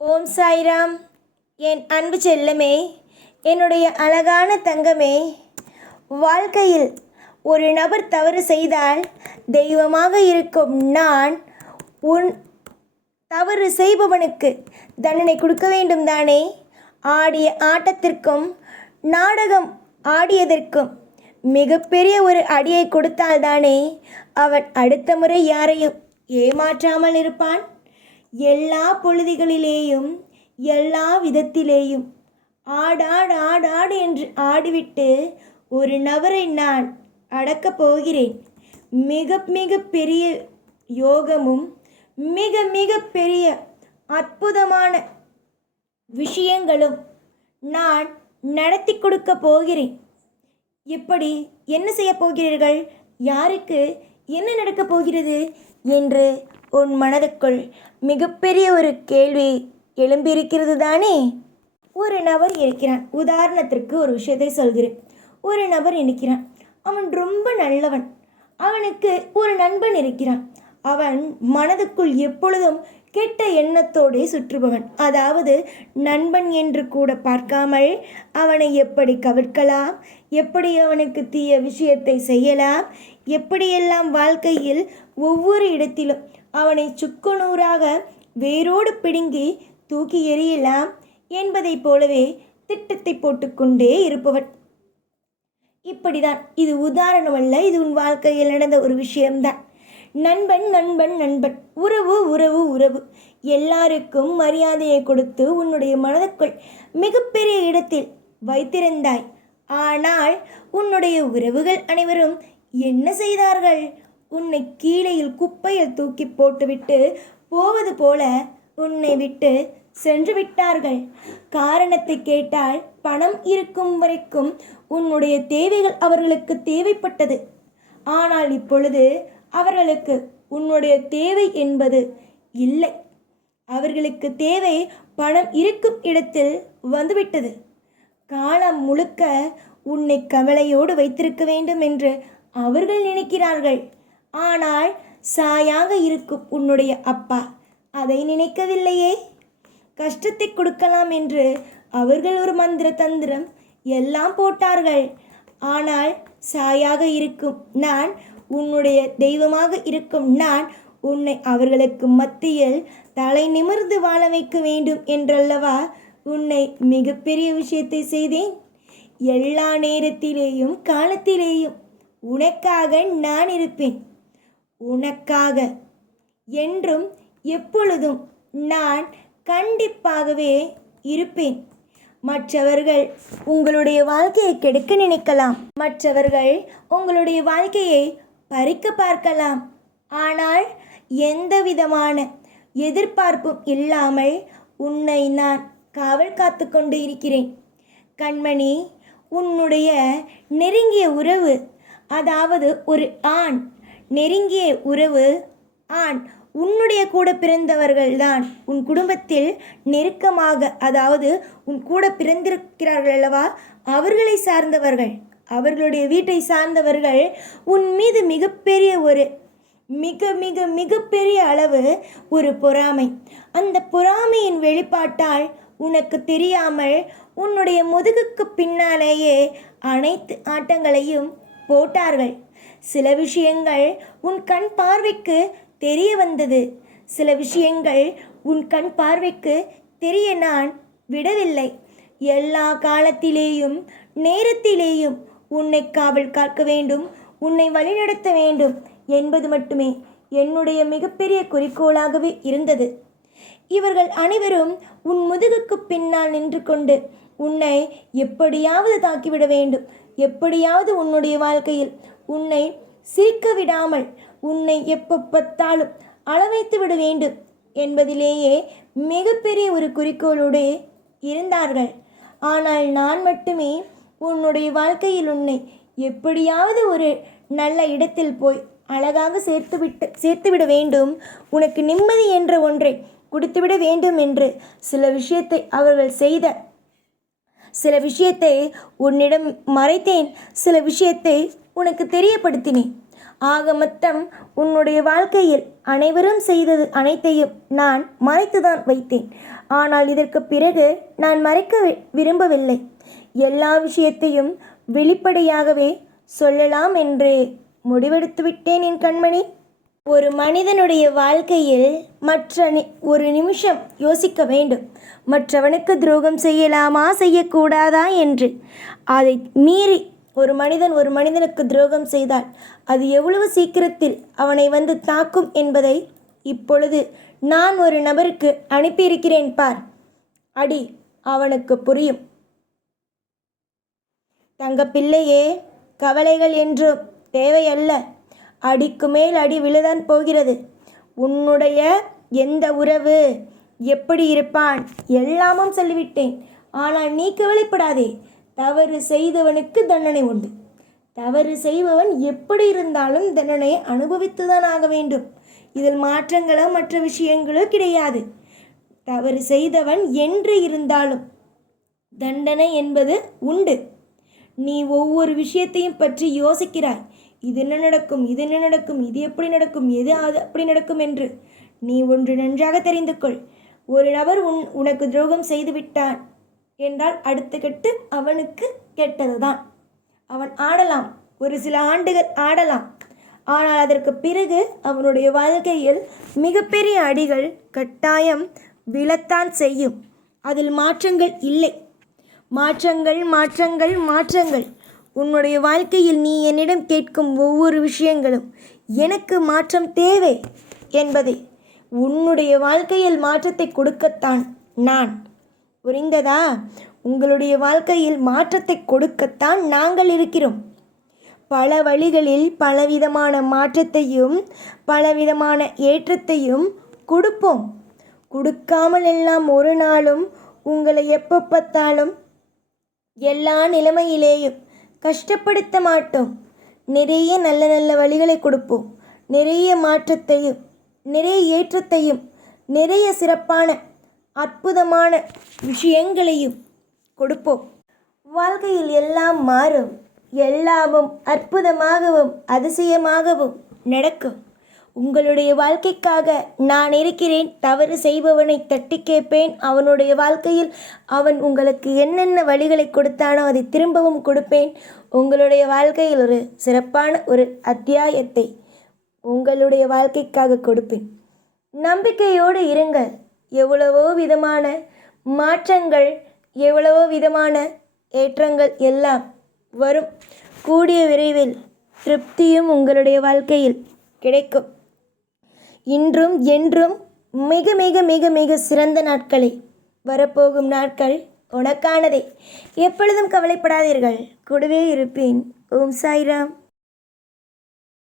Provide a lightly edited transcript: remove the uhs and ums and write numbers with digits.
ஓம் சாய்ராம். என் அன்பு செல்லமே, என்னுடைய அழகான தங்கமே, வாழ்க்கையில் ஒரு நபர் தவறு செய்தால் தெய்வமாக இருக்கும் நான் உன் தவறு செய்பவனுக்கு தண்டனை கொடுக்க வேண்டும் தானே? ஆடிய ஆட்டத்திற்கும் நாடகம் ஆடியதற்கும் மிகப்பெரிய ஒரு அடியை கொடுத்தால்தானே அவன் அடுத்த முறை யாரையும் ஏமாற்றாமல் இருப்பான். எல்லா பொழுதுகளிலேயும் எல்லா விதத்திலேயும் ஆடாடு என்று ஆடிவிட்டு ஒரு நபரை நான் அடக்கப் போகிறேன். மிக மிக பெரிய யோகமும் மிக மிக பெரிய அற்புதமான விஷயங்களும் நான் நடத்தி கொடுக்க போகிறேன். எப்படி, என்ன செய்ய போகிறீர்கள், யாருக்கு என்ன நடக்கப் போகிறது என்று உன் மனதுக்குள் மிகப்பெரிய ஒரு கேள்வி எழும்பியிருக்கிறது தானே? ஒரு நபர் இருக்கிறான். உதாரணத்திற்கு ஒரு விஷயத்தை சொல்கிறேன். ஒரு நபர் இருக்கிறான். அவன் ரொம்ப நல்லவன். அவனுக்கு ஒரு நண்பன் இருக்கிறான். அவன் மனதுக்குள் எப்பொழுதும் கெட்ட எண்ணத்தோடே சுற்றுபவன். அதாவது நண்பன் என்று கூட பார்க்காமல் அவனை எப்படி கவிர்க்கலாம், எப்படி அவனுக்கு தீய விஷயத்தை செய்யலாம், எப்படியெல்லாம் வாழ்க்கையில் ஒவ்வொரு இடத்திலும் அவனை சுக்குநூறாக வேரோடு பிடுங்கி தூக்கி எறியலாம் என்பதைப் போலவே திட்டத்தை போட்டுக்கொண்டே இருப்பவன். இப்படிதான். இது உதாரணம் அல்ல, இது உன் வாழ்க்கையில் நடந்த ஒரு விஷயம்தான். நண்பன் நண்பன் நண்பன், உறவு உறவு உறவு, எல்லாருக்கும் மரியாதையை கொடுத்து உன்னுடைய மனதுக்குள் மிகப்பெரிய இடத்தில் வைத்திருந்தாய். ஆனால் உன்னுடைய உறவுகள் அனைவரும் என்ன செய்தார்கள்? உன்னை கீழையில் குப்பையில் தூக்கி போட்டுவிட்டு போவது போல உன்னை விட்டு சென்று விட்டார்கள். காரணத்தை கேட்டால் பணம் இருக்கும் வரைக்கும் உன்னுடைய தேவைகள் அவர்களுக்கு தேவைப்பட்டது. ஆனால் இப்பொழுது அவர்களுக்கு உன்னுடைய தேவை என்பது இல்லை. அவர்களுக்கு தேவை பணம் இருக்கும் இடத்தில் வந்துவிட்டது. காலம் முழுக்க உன்னை கவலையோடு வைத்திருக்க வேண்டும் என்று அவர்கள் நினைக்கிறார்கள். ஆனால் சாயாக இருக்கும் உன்னுடைய அப்பா அதை நினைக்கவில்லையே. கஷ்டத்தை கொடுக்கலாம் என்று அவர்கள் ஒரு மந்திர தந்திரம் எல்லாம் போட்டார்கள். ஆனால் சாயாக இருக்கும் நான், உன்னுடைய தெய்வமாக இருக்கும் நான் உன்னை அவர்களுக்கு மத்தியில் தலை நிமிர்ந்து வாழ வைக்க வேண்டும் என்றல்லவா உன்னை மிகப்பெரிய விஷயத்தை செய்தேன். எல்லா நேரத்திலேயும் காலத்திலேயும் உனக்காக நான் இருப்பேன். உனக்காக என்றும் எப்பொழுதும் நான் கண்டிப்பாகவே இருப்பேன். மற்றவர்கள் உங்களுடைய வாழ்க்கையை கெடுக்க நினைக்கலாம். மற்றவர்கள் உங்களுடைய வாழ்க்கையை பறிக்க பார்க்கலாம். ஆனால் எந்த விதமான எதிர்பார்ப்பும் இல்லாமல் உன்னை நான் காவல் காத்து கொண்டு இருக்கிறேன். கண்மணி, உன்னுடைய நெருங்கிய உறவு, அதாவது ஒரு ஆண் நெருங்கிய உறவு ஆண், உன்னுடைய கூட பிறந்தவர்கள்தான் உன் குடும்பத்தில் நெருக்கமாக, அதாவது உன் கூட பிறந்திருக்கிறார்கள் அல்லவா, அவர்களை சார்ந்தவர்கள், அவர்களுடைய வீட்டை சார்ந்தவர்கள் உன் மீது மிகப்பெரிய ஒரு மிக மிக மிகப்பெரிய அளவு ஒரு பொறாமை. அந்த பொறாமையின் வெளிப்பாட்டால் உனக்கு தெரியாமல் உன்னுடைய முதுகுக்கு பின்னாலேயே அனைத்து ஆட்டங்களையும் போட்டார்கள். சில விஷயங்கள் உன் கண் பார்வைக்கு தெரிய வந்தது. சில விஷயங்கள் உன் கண் பார்வைக்கு தெரிய நான் விடவில்லை. எல்லா காலத்திலேயும் நேரத்திலேயும் உன்னை காவல் காக்க வேண்டும், உன்னை வழிநடத்த வேண்டும் என்பது மட்டுமே என்னுடைய மிகப்பெரிய குறிக்கோளாகவே இருந்தது. இவர்கள் அனைவரும் உன் முதுகுக்கு பின்னால் நின்று கொண்டு உன்னை எப்படியாவது தாக்கிவிட வேண்டும், எப்படியாவது உன்னுடைய வாழ்க்கையில் உன்னை சிரிக்க விடாமல் உன்னை எப்போ பார்த்தாலும் அளவைத்து விட வேண்டும் என்பதிலேயே மிகப்பெரிய ஒரு குறிக்கோளோடு இருந்தார்கள். ஆனால் நான் மட்டுமே உன்னுடைய வாழ்க்கையில் உன்னை எப்படியாவது ஒரு நல்ல இடத்தில் போய் அழகாக சேர்த்துவிட வேண்டும், உனக்கு நிம்மதி என்ற ஒன்றை கொடுத்துவிட வேண்டும் என்று சில விஷயத்தை அவர்கள் செய்த, சில விஷயத்தை உன்னிடம் மறைத்தேன், சில விஷயத்தை உனக்கு தெரியப்படுத்தினேன். ஆக மொத்தம் உன்னுடைய வாழ்க்கையில் அனைவரும் செய்தது அனைத்தையும் நான் மறைத்துதான் வைத்தேன். ஆனால் இதற்கு பிறகு நான் மறைக்க விரும்பவில்லை. எல்லா விஷயத்தையும் வெளிப்படையாகவே சொல்லலாம் என்று முடிவெடுத்து விட்டேன் என் கண்மணி. ஒரு மனிதனுடைய வாழ்க்கையில் ஒரு நிமிஷம் யோசிக்க வேண்டும், மற்றவனுக்கு துரோகம் செய்யலாமா செய்யக்கூடாதா என்று. அதை மீறி ஒரு மனிதனுக்கு துரோகம் செய்தால் அது எவ்வளவு சீக்கிரத்தில் அவனை வந்து தாக்கும் என்பதை இப்பொழுது நான் ஒரு நபருக்கு அனுப்பியிருக்கிறேன் பார். அடி, அவனுக்கு புரியும். தங்கப்பிள்ளையே, கவலைகள் என்றும் தேவையல்ல. அடிக்கு மேல் அடி விழுதான் போகிறது. உன்னுடைய எந்த உறவு எப்படி இருப்பான் எல்லாமும் சொல்லிவிட்டேன். ஆனால் நீ கவலைப்படாதே. தவறு செய்தவனுக்கு தண்டனை உண்டு. தவறு செய்பவன் எப்படி இருந்தாலும் தண்டனையை அனுபவித்துதான் ஆக வேண்டும். இதில் மாற்றங்களோ மற்ற விஷயங்களோ கிடையாது. தவறு செய்தவன் என்று இருந்தாலும் தண்டனை என்பது உண்டு. நீ ஒவ்வொரு விஷயத்தையும் பற்றி யோசிக்கிறாய். இது என்ன நடக்கும், இது என்ன நடக்கும், இது எப்படி நடக்கும், எது அது அப்படி நடக்கும் என்று. நீ ஒன்று நன்றாக தெரிந்து கொள். ஒரு நபர் உனக்கு துரோகம் செய்து விட்டான் என்றால் அடுத்த கட்டு அவனுக்கு கெட்டதுதான். அவன் ஆடலாம், ஒரு சில ஆண்டுகள் ஆடலாம். ஆனால் அதற்கு பிறகு அவனுடைய வாழ்க்கையில் மிகப்பெரிய அடிகள் கட்டாயம் விழத்தான் செய்யும். அதில் மாற்றங்கள் இல்லை. மாற்றங்கள் மாற்றங்கள் மாற்றங்கள். உன்னுடைய வாழ்க்கையில் நீ என்னிடம் கேட்கும் ஒவ்வொரு விஷயங்களும் எனக்கு மாற்றம் தேவை என்பதை, உன்னுடைய வாழ்க்கையில் மாற்றத்தை கொடுக்கத்தான் நான். புரிந்ததா? உங்களுடைய வாழ்க்கையில் மாற்றத்தை கொடுக்கத்தான் நாங்கள் இருக்கிறோம். பல வழிகளில் பலவிதமான மாற்றத்தையும் பலவிதமான ஏற்றத்தையும் கொடுப்போம். கொடுக்காமல் எல்லாம் ஒரு நாளும் உங்களை எப்போ பார்த்தாலும் எல்லா நிலைமையிலேயும் கஷ்டப்படுத்த மாட்டோம். நிறைய நல்ல நல்ல வழிகளை கொடுப்போம். நிறைய மாற்றத்தையும் நிறைய ஏற்றத்தையும் நிறைய சிறப்பான அற்புதமான விஷயங்களையும் கொடுப்போம். வாழ்க்கையில் எல்லாம் மாறும். எல்லாமும் அற்புதமாகவும் அதிசயமாகவும் நடக்கும். உங்களுடைய வாழ்க்கைக்காக நான் இருக்கிறேன். தவறு செய்பவனை தட்டி கேட்பேன். அவனுடைய வாழ்க்கையில் அவன் உங்களுக்கு என்னென்ன வழிகளை கொடுத்தானோ அதை திரும்பவும் கொடுப்பேன். உங்களுடைய வாழ்க்கையில் ஒரு சிறப்பான ஒரு அத்தியாயத்தை உங்களுடைய வாழ்க்கைக்காக கொடுப்பேன். நம்பிக்கையோடு இருங்கள். எவ்வளவோ விதமான மாற்றங்கள், எவ்வளவோ விதமான ஏற்றங்கள் எல்லாம் வரும். கூடிய விரைவில் திருப்தியும் உங்களுடைய வாழ்க்கையில் கிடைக்கும். இன்றும் என்றும் மிக மிக மிக மிக சிறந்த நாட்களை, வரப்போகும் நாட்கள் உனக்கானதே. எப்பொழுதும் கவலைப்படாதீர்கள். கூடவே இருப்பேன். ஓம் சாய்ராம்.